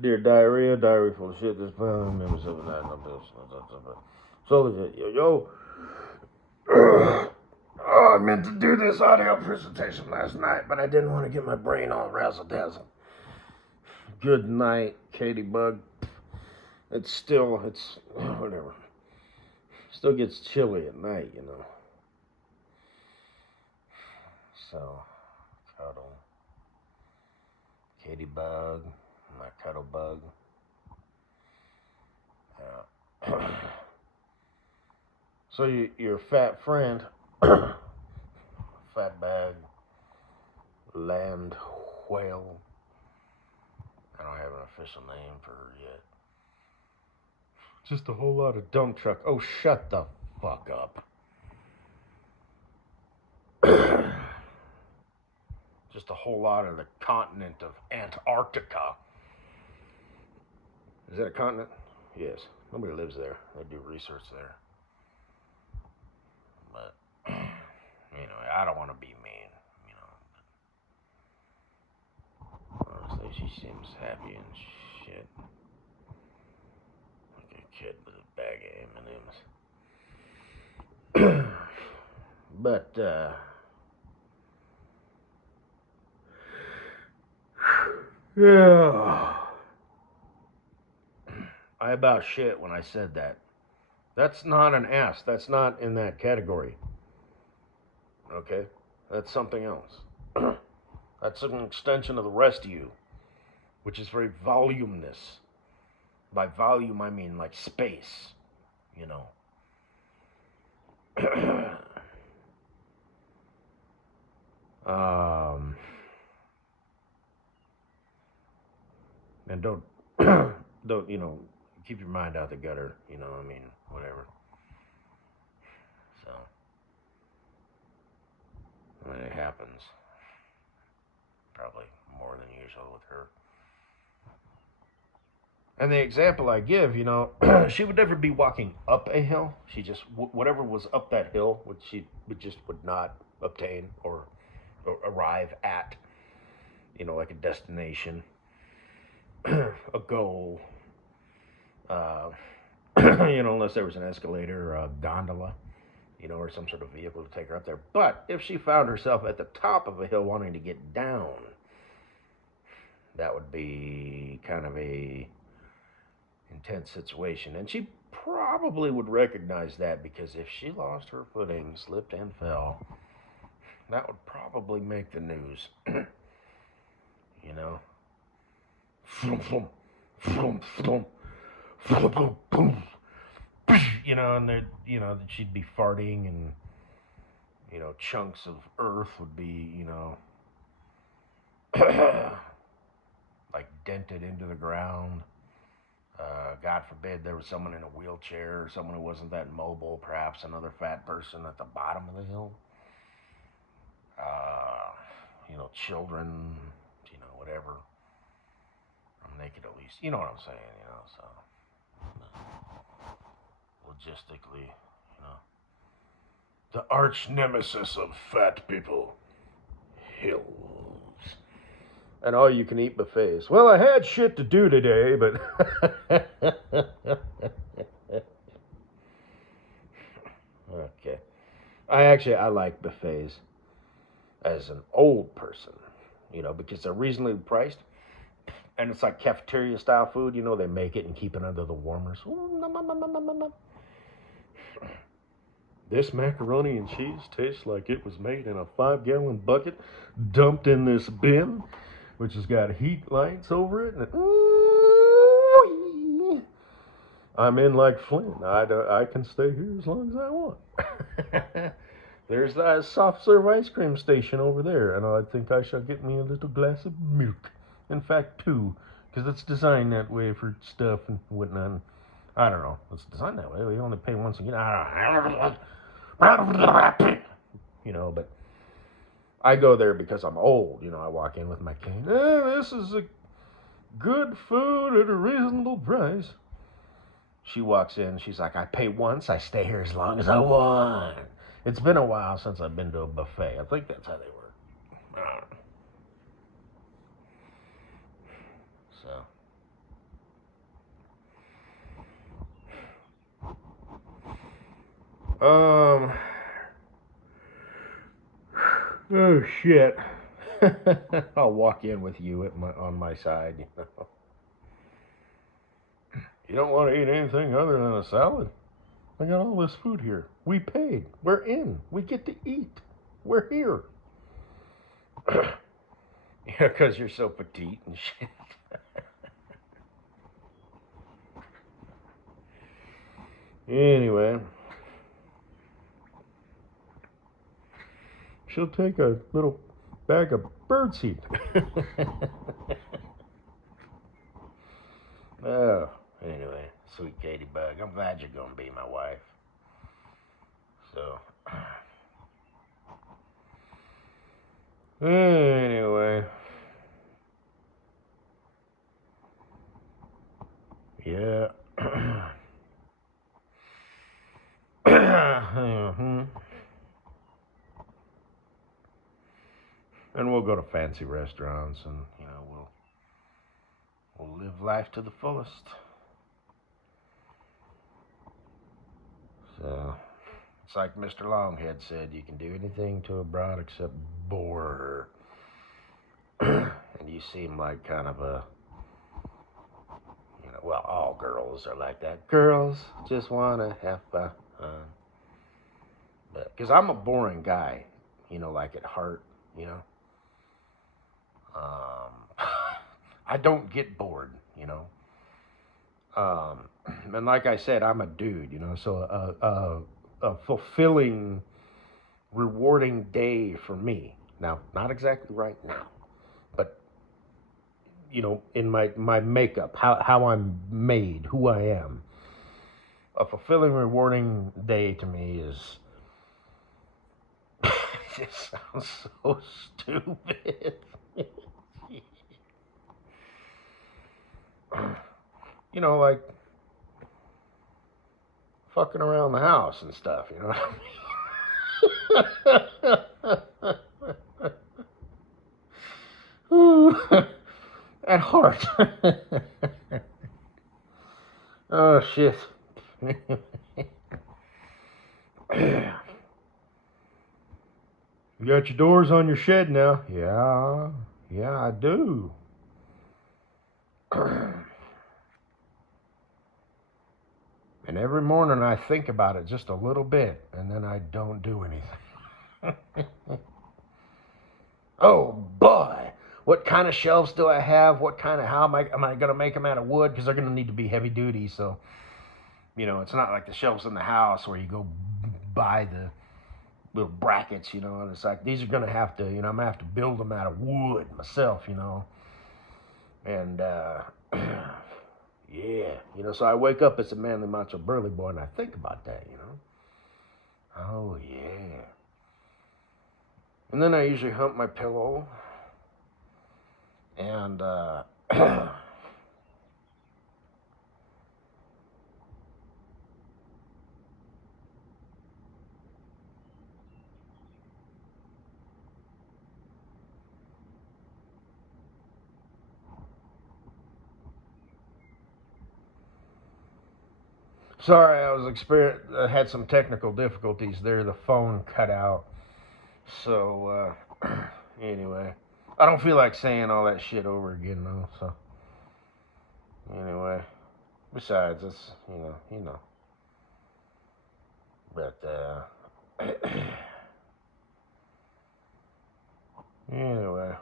Dear diarrhea, diary full of shit. This members of the night, no bills. So legit, yo. Oh, I meant to do this audio presentation last night, but I didn't want to get my brain all razzle dazzle. Good night, Katie Bug. It's whatever. Still gets chilly at night, you know. So, cuddle. Katie Bug, my cuddle bug. So your fat friend, fat bag, land whale. I don't have an official name for her yet. Just a whole lot of dump truck. Oh, shut the fuck up. Just a whole lot of the continent of Antarctica. Is that a continent? Yes. Nobody lives there. They do research there. But, I don't want to be mean, Honestly, she seems happy and shit. Like a kid with a bag of M&Ms. But, yeah. I about shit when I said that. That's not an ass. That's not in that category. Okay? That's something else. That's an extension of the rest of you, which is very voluminous. By volume, I mean like space, And don't, keep your mind out the gutter, whatever. So, when it happens, probably more than usual with her. And the example I give, she would never be walking up a hill. She just, whatever was up that hill, which she would not obtain or arrive at, like a destination, a goal, unless there was an escalator or a gondola, or some sort of vehicle to take her up there. But if she found herself at the top of a hill wanting to get down, that would be kind of a intense situation. And she probably would recognize that, because if she lost her footing, slipped and fell, that would probably make the news. And there, that she'd be farting, and chunks of earth would be, like dented into the ground. God forbid there was someone in a wheelchair, or someone who wasn't that mobile, perhaps another fat person at the bottom of the hill. Children, whatever. They could at least, you know what I'm saying, so logistically, the arch nemesis of fat people, hills. And all you can eat buffets. Well, I had shit to do today, but okay. I like buffets as an old person, because they're reasonably priced. And it's like cafeteria style food, they make it and keep it under the warmers. This macaroni and cheese tastes like it was made in a 5-gallon bucket, dumped in this bin, which has got heat lights over it. And I'm in like Flynn. I can stay here as long as I want. There's that soft serve ice cream station over there, and I think I shall get me a little glass of milk. In fact, 2, because it's designed that way for stuff and whatnot. I don't know. It's designed that way. We only pay once again. But I go there because I'm old. I walk in with my cane. This is a good food at a reasonable price. She walks in. She's like, I pay once. I stay here as long as I want. It's been a while since I've been to a buffet. I think that's how they work. I don't know. So. Oh shit. I'll walk in with you on my side. You don't want to eat anything other than a salad? I got all this food here. We paid. We're in. We get to eat. We're here. Yeah, because you're so petite and shit. Anyway, she'll take a little bag of birdseed. Oh, anyway, sweet Katie Bug, I'm glad you're going to be my wife. So, anyway, yeah. And we'll go to fancy restaurants, and we'll live life to the fullest. So it's like Mr. Longhead said, you can do anything to a bride except bore her. And you seem like kind of a, well, all girls are like that. Girls just want to have fun. Because I'm a boring guy, like at heart, I don't get bored, and like I said, I'm a dude, so a fulfilling, rewarding day for me. Now, not exactly right now, but, in my makeup, how I'm made, who I am. A fulfilling, rewarding day to me is, it sounds so stupid. Like fucking around the house and stuff, you know what I mean? At heart. Oh, shit. You got your doors on your shed now? Yeah, I do. And every morning I think about it just a little bit, and then I don't do anything. Oh boy, what kind of shelves do I have? How am I going to make them out of wood? Because they're going to need to be heavy duty, so, it's not like the shelves in the house where you go buy the little brackets, and it's like, these are going to have to, I'm going to have to build them out of wood myself, and, yeah, so I wake up as a manly macho burly boy and I think about that, Oh, yeah. And then I usually hump my pillow and, sorry, I had some technical difficulties there. The phone cut out. So, anyway, I don't feel like saying all that shit over again, though. So, anyway, besides, it's, but, anyway.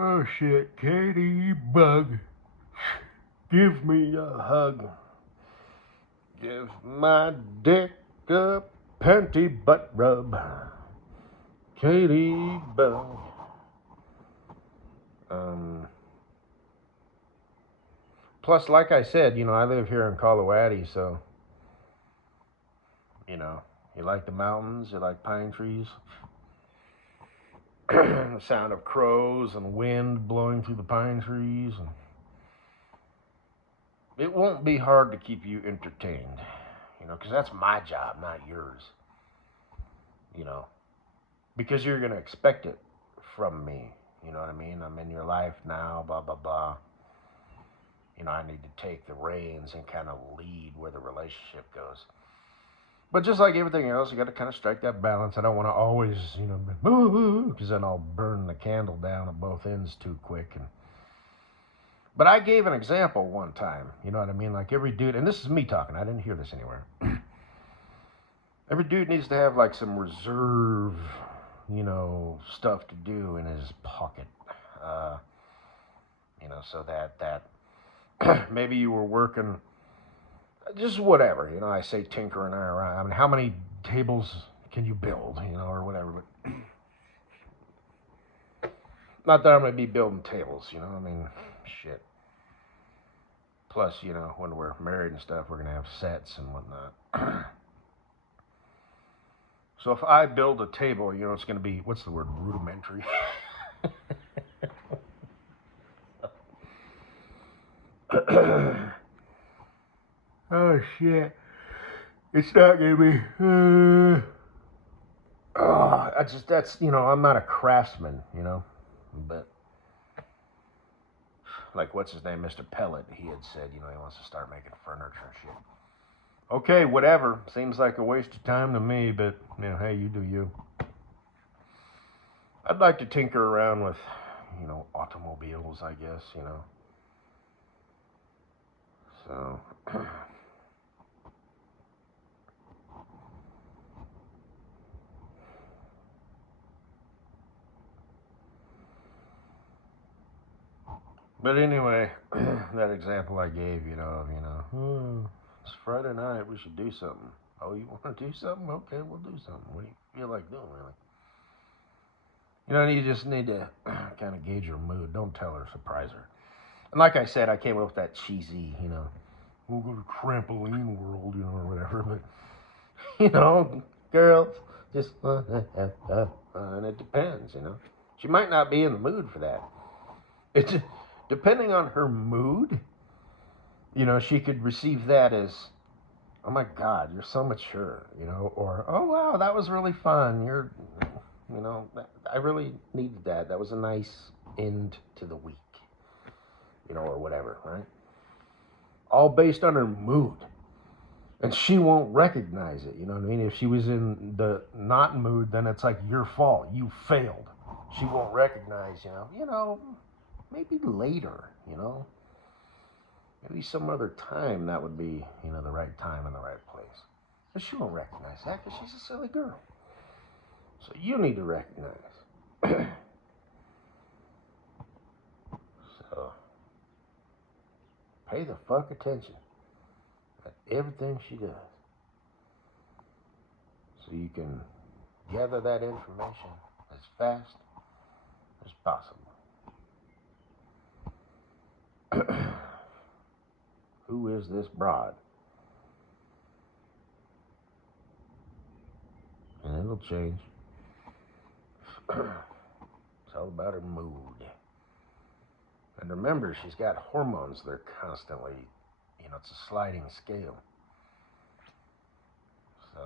Oh shit, Katie Bug, give me a hug. Give my dick a panty butt rub. Katie Bug. Plus, like I said, I live here in Colorado, so, you like the mountains, you like pine trees. The sound of crows and wind blowing through the pine trees. And it won't be hard to keep you entertained, because that's my job, not yours. you know, because you're going to expect it from me. You know what I mean? I'm in your life now, blah, blah, blah. You know, I need to take the reins and kind of lead where the relationship goes. But just like everything else, you got to kind of strike that balance. I don't want to always, you know, because then I'll burn the candle down at both ends too quick. But I gave an example one time, you know what I mean? Like every dude, and this is me talking, I didn't hear this anywhere. Every dude needs to have like some reserve, you know, stuff to do in his pocket. You know, so that maybe you were working, just whatever, you know, I say tinkering around. I mean, how many tables can you build, you know, or whatever. But not that I'm going to be building tables, you know, I mean, shit. Plus, you know, when we're married and stuff, we're going to have sets and whatnot. So if I build a table, you know, it's going to be, what's the word, rudimentary? Oh, shit. It's not going to be... that's, you know, I'm not a craftsman, you know, but like, what's his name, Mr. Pellet, he had said, you know, he wants to start making furniture and shit. Okay, whatever. Seems like a waste of time to me, but, you know, hey, you do you. I'd like to tinker around with, you know, automobiles, I guess, you know. So... But anyway, that example I gave, you know, it's Friday night, we should do something. Oh, you want to do something? Okay, we'll do something. What do you feel like doing, really? You know, you just need to kind of gauge her mood. Don't tell her, surprise her. And like I said, I came up with that cheesy, you know, we'll go to trampoline world, you know, or whatever. But, you know, girls, just, and it depends, you know. She might not be in the mood for that. It's... Depending on her mood, you know, she could receive that as, oh my God, you're so mature, you know, or, oh wow, that was really fun. You're, you know, I really needed that. That was a nice end to the week, you know, or whatever, right? All based on her mood. And she won't recognize it, you know what I mean? If she was in the not mood, then it's like your fault. You failed. She won't recognize, you know, maybe later, you know. Maybe some other time that would be, you know, the right time and the right place. But she won't recognize that because she's a silly girl. So you need to recognize. So, pay the fuck attention at everything she does. So you can gather that information as fast as possible. Who is this broad? And it'll change. It's all about her mood. And remember, she's got hormones that are constantly, you know, it's a sliding scale. So,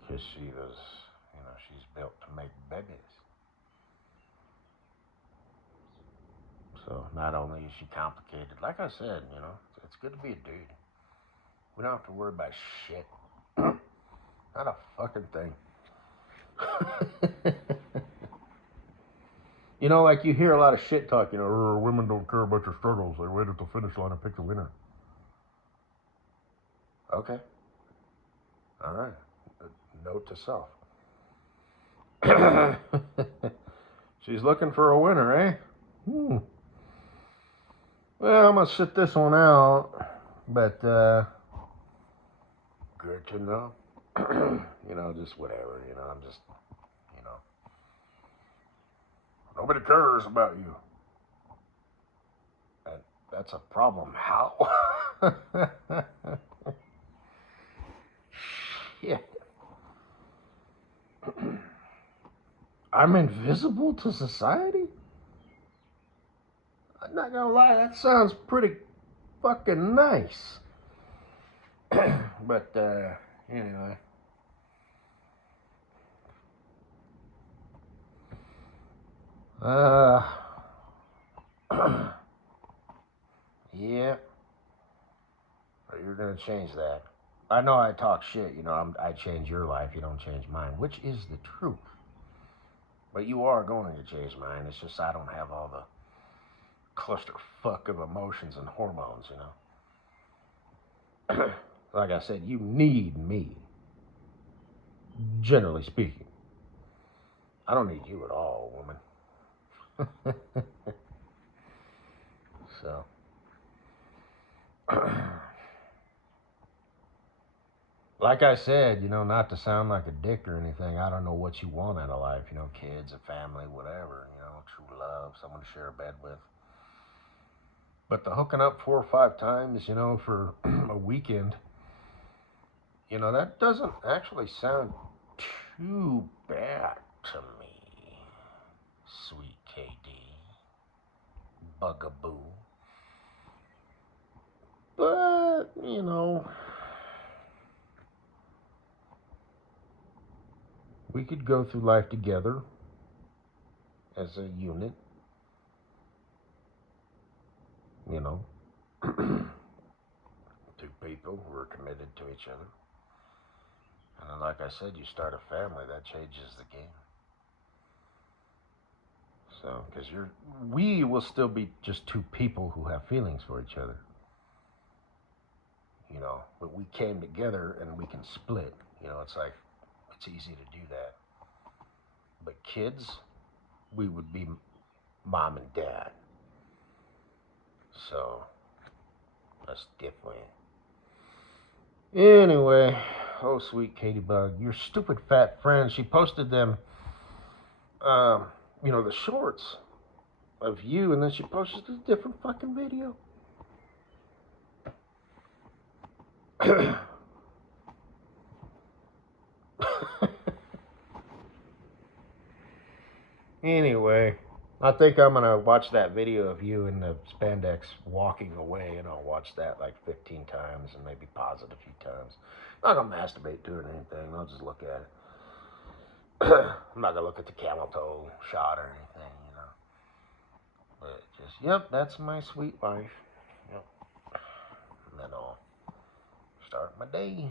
because she was, you know, she's built to make babies. So not only is she complicated, like I said, you know, it's good to be a dude. We don't have to worry about shit. Not a fucking thing. You know, like you hear a lot of shit talk, you know, women don't care about your struggles. They wait at the finish line and pick the winner. Okay. All right. Note to self. She's looking for a winner, eh? Well, I'm going to sit this one out, but good to know. You know, just whatever, you know, I'm just, you know, nobody cares about you. And that's a problem. How? Shit. I'm invisible to society? I'm not gonna lie, that sounds pretty fucking nice. But, anyway. Yeah. Or you're gonna change that. I know I talk shit, you know, I change your life, you don't change mine, which is the truth. But you are going to change mine. It's just I don't have all the clusterfuck of emotions and hormones, you know. Like I said, you need me, generally speaking. I don't need you at all, woman. So, like I said, you know, not to sound like a dick or anything, I don't know what you want out of life, you know, kids, a family, whatever, you know, true love, someone to share a bed with. But the hooking up 4 or 5 times, you know, for a weekend, you know, that doesn't actually sound too bad to me, sweet Katie, bugaboo. But, you know, we could go through life together as a unit, you know. 2 people who are committed to each other. And then, like I said, you start a family, that changes the game. So, because we will still be just 2 people who have feelings for each other. You know, but we came together and we can split. You know, it's like, it's easy to do that. But kids, we would be mom and dad. So, that's different. Anyway, oh sweet Katie Bug, your stupid fat friend, she posted them, you know, the shorts of you, and then she posted a different fucking video. Anyway, I think I'm gonna watch that video of you in the spandex walking away, and I'll watch that like 15 times and maybe pause it a few times. I'm not gonna masturbate to it or anything. I'll just look at it. I'm not gonna look at the camel toe shot or anything, you know. But just, yep, that's my sweet wife. Yep. And then I'll start my day.